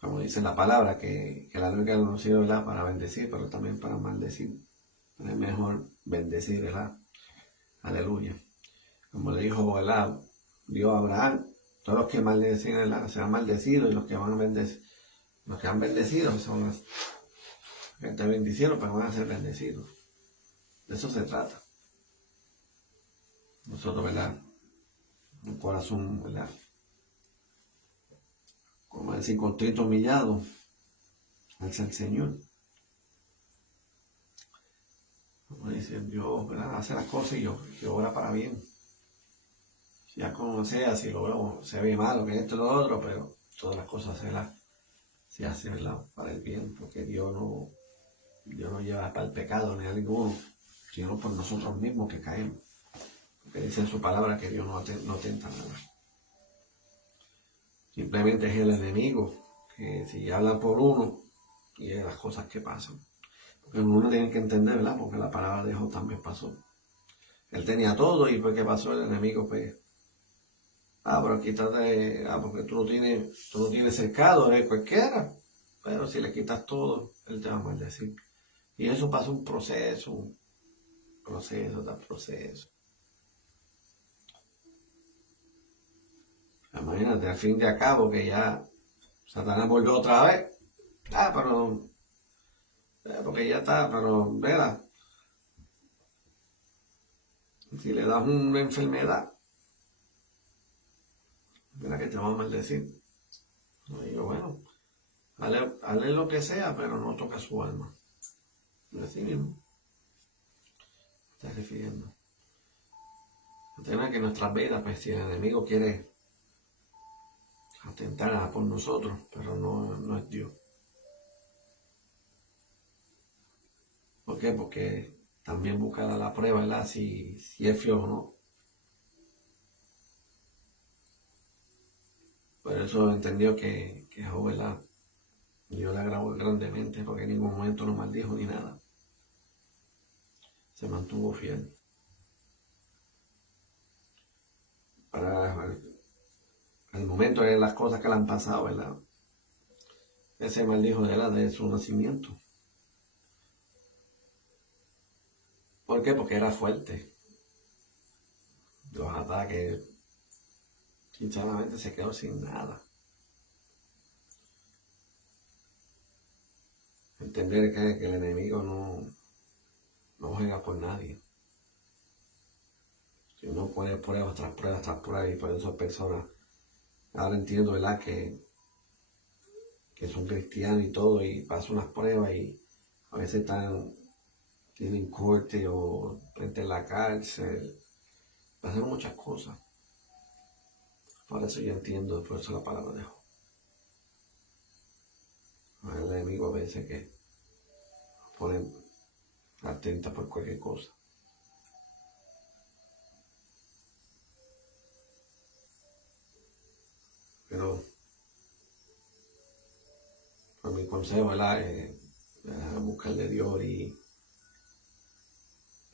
Como dice la palabra, que la lengua no sirve, ¿verdad?, para bendecir, pero también para maldecir. Pero es mejor bendecir, ¿verdad? Aleluya. Como le dijo, ¿verdad?, Dios a Abraham, todos los que maldecen, ¿verdad?, serán maldecidos, y los que van a bendecir, los que han bendecido son los que te bendicieron, pero van a ser bendecidos. De eso se trata. Nosotros, ¿verdad?, un corazón, ¿verdad?, como decir, contrito, humillado, hacia el Señor. Como dice Dios, ¿verdad?, hace las cosas y obra para bien. Ya como sea, si lo veo, se ve malo, que esto y lo otro, pero todas las cosas se hacen, ¿verdad?, para el bien, porque Dios no lleva para el pecado ni a ninguno, sino por nosotros mismos que caemos. Porque dice en su palabra que Dios no tenta nada. Simplemente es el enemigo que si habla por uno y es las cosas que pasan. Porque uno tiene que entender, ¿verdad?, porque la palabra de Job también pasó. Él tenía todo y pues ¿qué pasó? El enemigo pues, pero quítate, porque tú lo tienes cercado, cualquiera. Pero si le quitas todo, él te va a maldecir. Y eso pasa un proceso tras proceso. Imagínate, al fin y al cabo que ya Satanás volvió otra vez. Porque ya está, pero verá, si le das una enfermedad, verá que te va a maldecir. No digo, bueno, hazle lo que sea, pero no toca su alma. Así mismo. Está refiriendo. Entienda que en nuestras vidas, pues si el enemigo quiere atentar por nosotros, pero no es Dios. ¿Por qué? Porque también busca la prueba, ¿verdad?, si es fiel o no. Por eso entendió que Job, ¿verdad?, Dios le agradó grandemente, porque en ningún momento no maldijo ni nada. Se mantuvo fiel. Para el momento de las cosas que le han pasado, ¿verdad?, ese maldijo de su nacimiento. ¿Por qué? Porque era fuerte. Los ataques, sinceramente, se quedó sin nada. Entender que el enemigo no juega por nadie. Si uno puede pruebas tras pruebas tras pruebas, y por eso personas, ahora entiendo, ¿verdad?, que son cristianos y todo, y pasan unas pruebas y a veces tienen corte o frente en la cárcel, pasan muchas cosas. Por eso yo entiendo, por eso la palabra de Job. El enemigo a veces que pone atenta por cualquier cosa. Pero por mi consejo, ¿verdad?, buscar de Dios y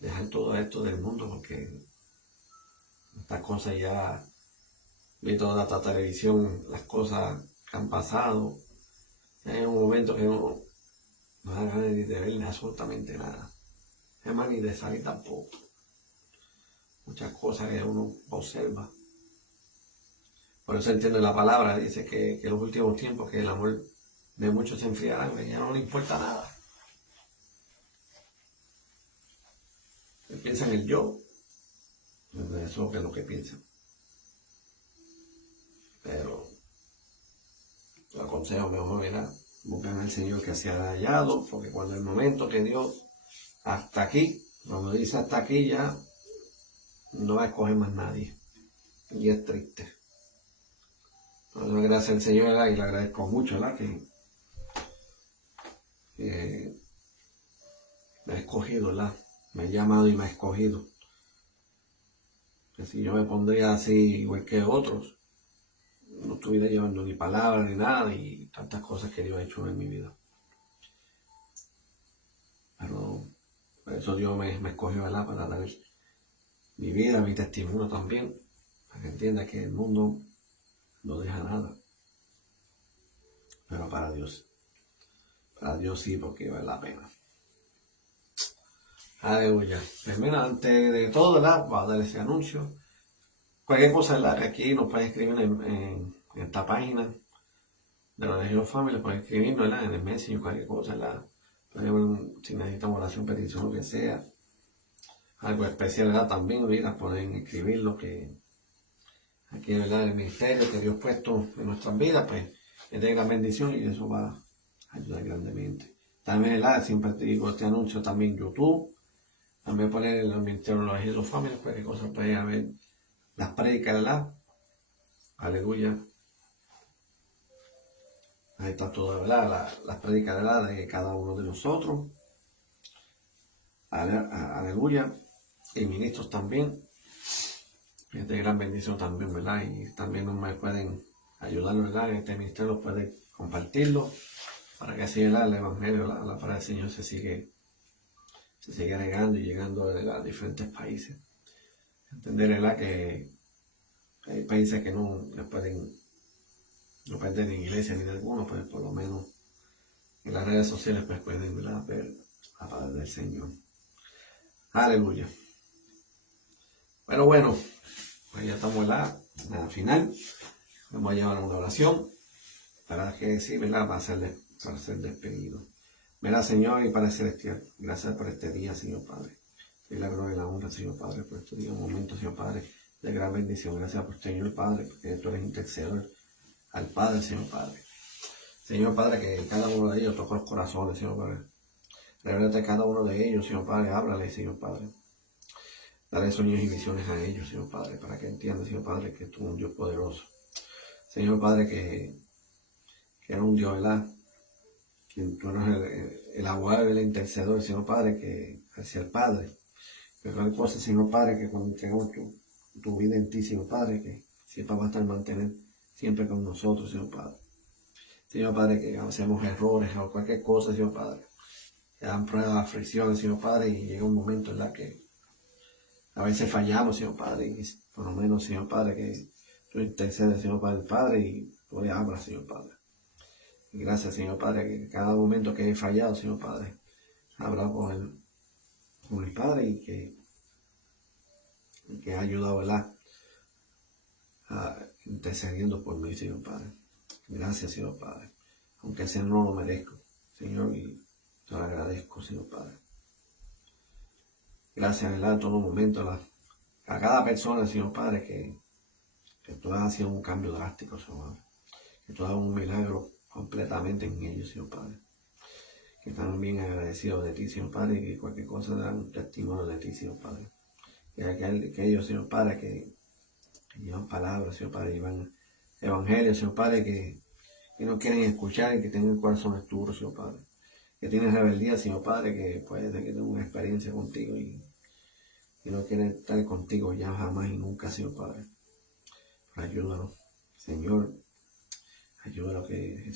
dejar todo esto del mundo, porque estas cosas ya, vi toda esta televisión, las cosas que han pasado, hay un momento que no da ganas ni de ver absolutamente nada. Es más, ni de salir tampoco. Muchas cosas que uno observa. Por eso entiendo la palabra, dice que en los últimos tiempos que el amor de muchos se enfriará, que ya no le importa nada. Piensan en el yo, eso es lo que piensan. Pero lo aconsejo mejor, ¿verdad?, buscan al Señor que se ha hallado, porque cuando el momento que Dios, hasta aquí, cuando dice hasta aquí, ya no va a escoger más nadie. Y es triste. Por eso gracias al Señor, ¿verdad?, y le agradezco mucho, ¿verdad?, que me ha escogido, ¿verdad?, me ha llamado y me ha escogido. Que si yo me pondría así igual que otros, no estuviera llevando ni palabras ni nada, y tantas cosas que Dios ha hecho en mi vida. Pero por eso Dios me escogió, ¿verdad?, para dar mi vida, mi testimonio también. para que entienda que el mundo no deja nada, pero para Dios sí, porque vale la pena. Aleluya. Pues mira, antes de todo, ¿verdad? Voy a dar ese anuncio. Cualquier cosa, ¿verdad? Que aquí nos pueden escribir en esta página de la Legión Family, pueden escribirnos, ¿verdad? En el Messenger, cualquier cosa, ¿verdad? Si necesitan oración, petición, lo que sea. Algo especial, ¿verdad? También, mira, pueden escribirlo, que aquí, ¿verdad? El ministerio que Dios ha puesto en nuestras vidas, pues, es de gran bendición y eso va a ayudar grandemente. También, ¿verdad? Siempre te digo este anuncio también en YouTube. También poner el ministerio de la Legión Family, cualquier cosa pueden ver. Las prédicas, ¿verdad? Aleluya. Ahí está todo, ¿verdad? Las prédicas, ¿verdad? De cada uno de nosotros. Aleluya. Y ministros también. Es de gran bendición también, ¿verdad? Y también nos pueden ayudar, ¿verdad? En este ministerio pueden compartirlo para que así, ¿verdad? El evangelio, la palabra del Señor se sigue regando y llegando a diferentes países. Entender, ¿verdad? Que hay países que no pueden tener iglesia ni de alguno, pues por lo menos en las redes sociales pues pueden, ¿verdad? Ver la palabra del Señor. Aleluya. Pero bueno, pues ya estamos, ¿verdad? Al final. Vamos a llevar una oración para que sí, ¿verdad? Para ser despedido. ¿Verdad, Señor y Padre Celestial? Gracias por este día, Señor Padre. Y la gloria y la honra, Señor Padre, por este día, un momento, Señor Padre, de gran bendición. Gracias por Señor Padre, porque tú eres intercedor al Padre, Señor Padre. Señor Padre, que cada uno de ellos toque los corazones, Señor Padre. Revélate a cada uno de ellos, Señor Padre. Háblale, Señor Padre. Dale sueños y visiones a ellos, Señor Padre, para que entiendan, Señor Padre, que tú eres un Dios poderoso. Señor Padre, que eres un Dios, ¿verdad? Que tú eres el abogado y el intercedor, Señor Padre, que hacia el Padre. Pero hay cosas, Señor Padre, que cuando entregamos tu vida en ti, Señor Padre, que siempre va a estar mantener siempre con nosotros, Señor Padre. Señor Padre, que hacemos errores o cualquier cosa, Señor Padre. Que dan pruebas, fricciones, Señor Padre, y llega un momento en la que a veces fallamos, Señor Padre, y por lo menos, Señor Padre, que tú intercedes, Señor Padre, y tú le hablas, Señor Padre. Y gracias, Señor Padre, que cada momento que he fallado, Señor Padre, habla con el Padre y que ha ayudado, ¿verdad? Intercediendo por mí, Señor Padre. Gracias, Señor Padre. Aunque sea no lo merezco, Señor, y te lo agradezco, Señor Padre. Gracias, ¿verdad? En todo momento, a cada persona, Señor Padre, que tú has hecho un cambio drástico, Señor. Que tú has un milagro completamente en ellos, Señor Padre. Que están bien agradecidos de ti, Señor Padre, y que cualquier cosa dan un testimonio de ti, Señor Padre. Que ellos, Señor Padre, que llevan palabras, Señor Padre, llevan evangelio, Señor Padre, que no quieren escuchar y que tienen corazones duros, Señor Padre. Que tienen rebeldía, Señor Padre, que puede ser que tengan una experiencia contigo y no quieren estar contigo ya jamás y nunca, Señor Padre. Ayúdanos, Señor. Ayúdanos que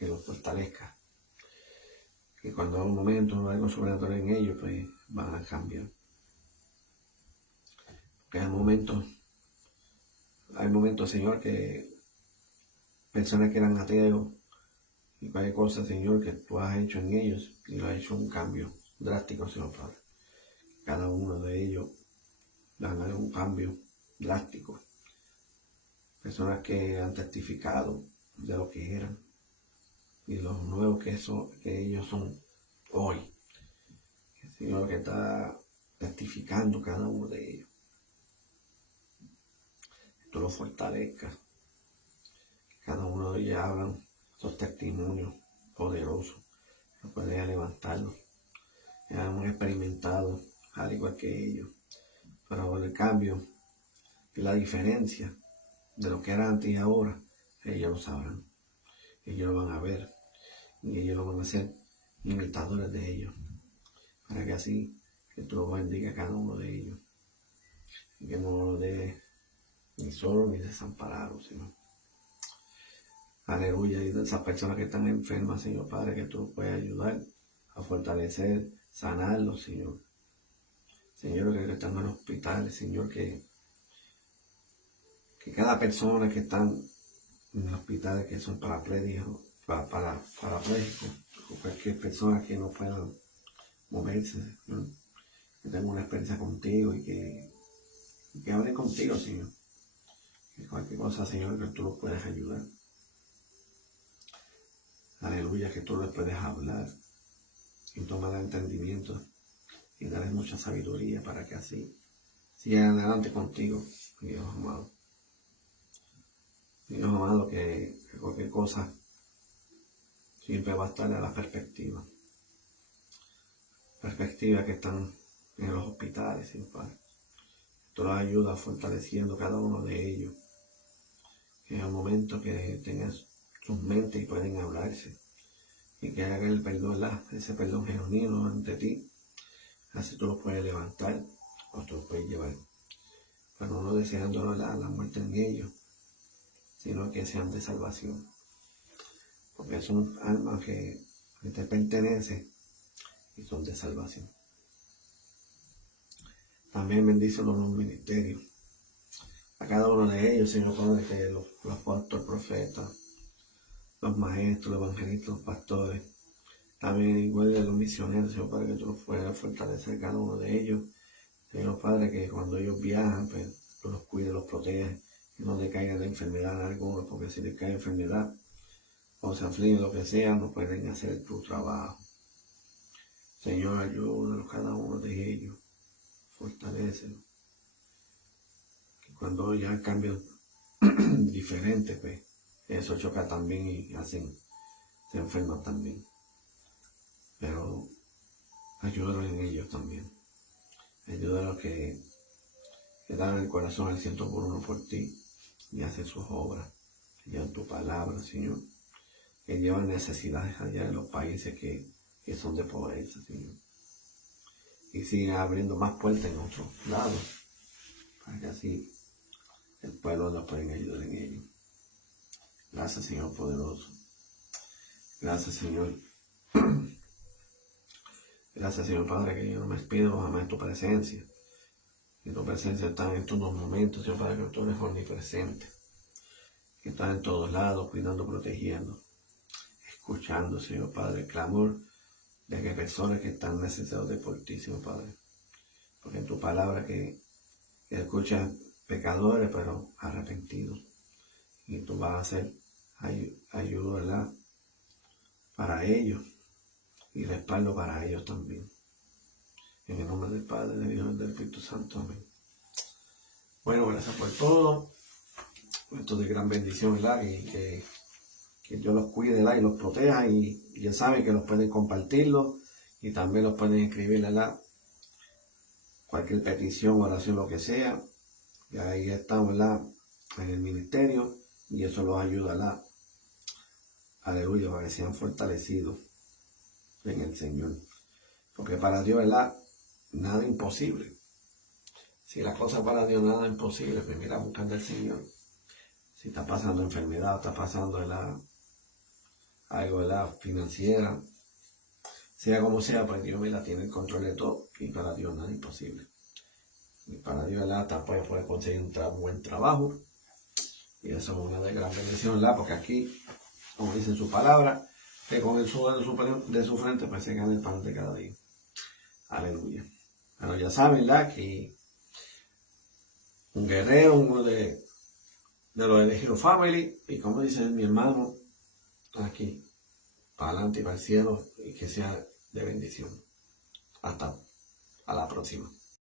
los fortalezca. Que cuando hay un momento, algo sobrenatural en ellos, pues van a cambiar. Porque hay momentos, Señor, que personas que eran ateos y cualquier cosa, Señor, que tú has hecho en ellos y lo has hecho un cambio drástico, Señor Padre. Cada uno de ellos dan un cambio drástico. Personas que han testificado de lo que eran y de los nuevos que ellos son hoy. El Señor que está testificando cada uno de ellos. Que tú los fortalezcas. Cada uno de ellos hablan esos testimonios poderosos. Que puedes levantarlos. Que hemos experimentado al igual que ellos. Pero con el cambio y la diferencia de lo que era antes y ahora, ellos lo sabrán. Ellos lo van a ver. Y ellos lo van a hacer imitadores de ellos. Para que así, que tú los bendiga a cada uno de ellos. Y que no los dejes ni solo ni desamparados, Señor. Aleluya. Y de esas personas que están enfermas, Señor Padre, que tú los puedes ayudar a fortalecer, sanarlos, Señor. Señor, que están en el hospital, Señor, que que cada persona que están en los hospitales que son parapléjicos, parapléjicos, o cualquier persona que no pueda moverse, ¿no? Que tenga una experiencia contigo y que hable contigo, Señor. Que cualquier cosa, Señor, que tú los puedes ayudar. Aleluya, que tú les puedes hablar y tomar entendimiento y darles mucha sabiduría para que así sigan adelante contigo, Dios amado. Dios amado, que cualquier cosa siempre va a estar a la perspectiva que están en los hospitales, Señor Padre. Tú los ayudas fortaleciendo cada uno de ellos, que en el momento que tengan sus mentes y pueden hablarse, y que hagan el perdón, ese perdón genuino ante ti, así tú los puedes levantar o tú los puedes llevar, pero no deseando la muerte en ellos, sino que sean de salvación, porque son almas que te pertenecen y son de salvación. También bendice los ministerios, a cada uno de ellos, Señor Padre, que los apóstoles, profetas, los maestros, los evangelistas, los pastores, también igual de los misioneros, Señor Padre, que tú los puedas fortalecer cada uno de ellos, Señor Padre, que cuando ellos viajan, pues tú los cuides, los proteges, que no decaigan de enfermedad alguna, porque si les cae enfermedad o se aflige lo que sea, no pueden hacer tu trabajo. Señor, ayúdalos cada uno de ellos, fortalécelos. Que cuando ya cambian diferentes, pues eso choca también y se enferman también. Pero ayúdalos en ellos también. Ayúdalos que dan el corazón al 100% por ti y hacen sus obras, que llevan tu palabra, Señor, que llevan necesidades allá de los países que son de pobreza, Señor, y siguen abriendo más puertas en otros lados, para que así el pueblo nos pueda ayudar en ello. Gracias, Señor poderoso. Gracias, Señor. Gracias, Señor Padre, que yo no me despido jamás en tu presencia. Que tu presencia está en estos dos momentos, Señor Padre, que tú eres omnipresente, que estás en todos lados, cuidando, protegiendo, escuchando, Señor Padre, el clamor de aquellas personas que están necesitados de por ti, Señor Padre. Porque en tu palabra que escuchas pecadores, pero arrepentidos. Y tú vas a hacer ayuda, ¿verdad?, para ellos y respaldo para ellos también. En el nombre del Padre, del Hijo y del Espíritu Santo. Amén. Bueno, gracias por todo. Esto de gran bendición, ¿verdad? Que Dios los cuide, ¿verdad?, y los proteja. Y ya saben que los pueden compartirlo y también los pueden escribir, ¿verdad?, cualquier petición, oración, lo que sea. Y ahí estamos, ¿verdad?, en el ministerio, y eso los ayuda, ¿verdad?, aleluya, para que sean fortalecidos en el Señor. Porque para Dios, ¿verdad?, nada imposible. Si la cosa para Dios nada imposible, pues mira, buscando al Señor. Si está pasando enfermedad, está pasando, ¿verdad?, algo, ¿verdad?, financiera, sea como sea, pues Dios, ¿verdad?, tiene el control de todo, y para Dios nada imposible. Y para Dios, ¿verdad?, hasta puede conseguir un buen trabajo, y eso es una de gran bendición, ¿verdad?, porque aquí, como dice en su palabra, que con el sudor de su frente pues se gana el pan de cada día. Aleluya. Bueno, ya saben, ¿verdad?, que un guerrero, uno de los elegidos family, y como dice mi hermano, aquí, para adelante y para el cielo, y que sea de bendición. Hasta a la próxima.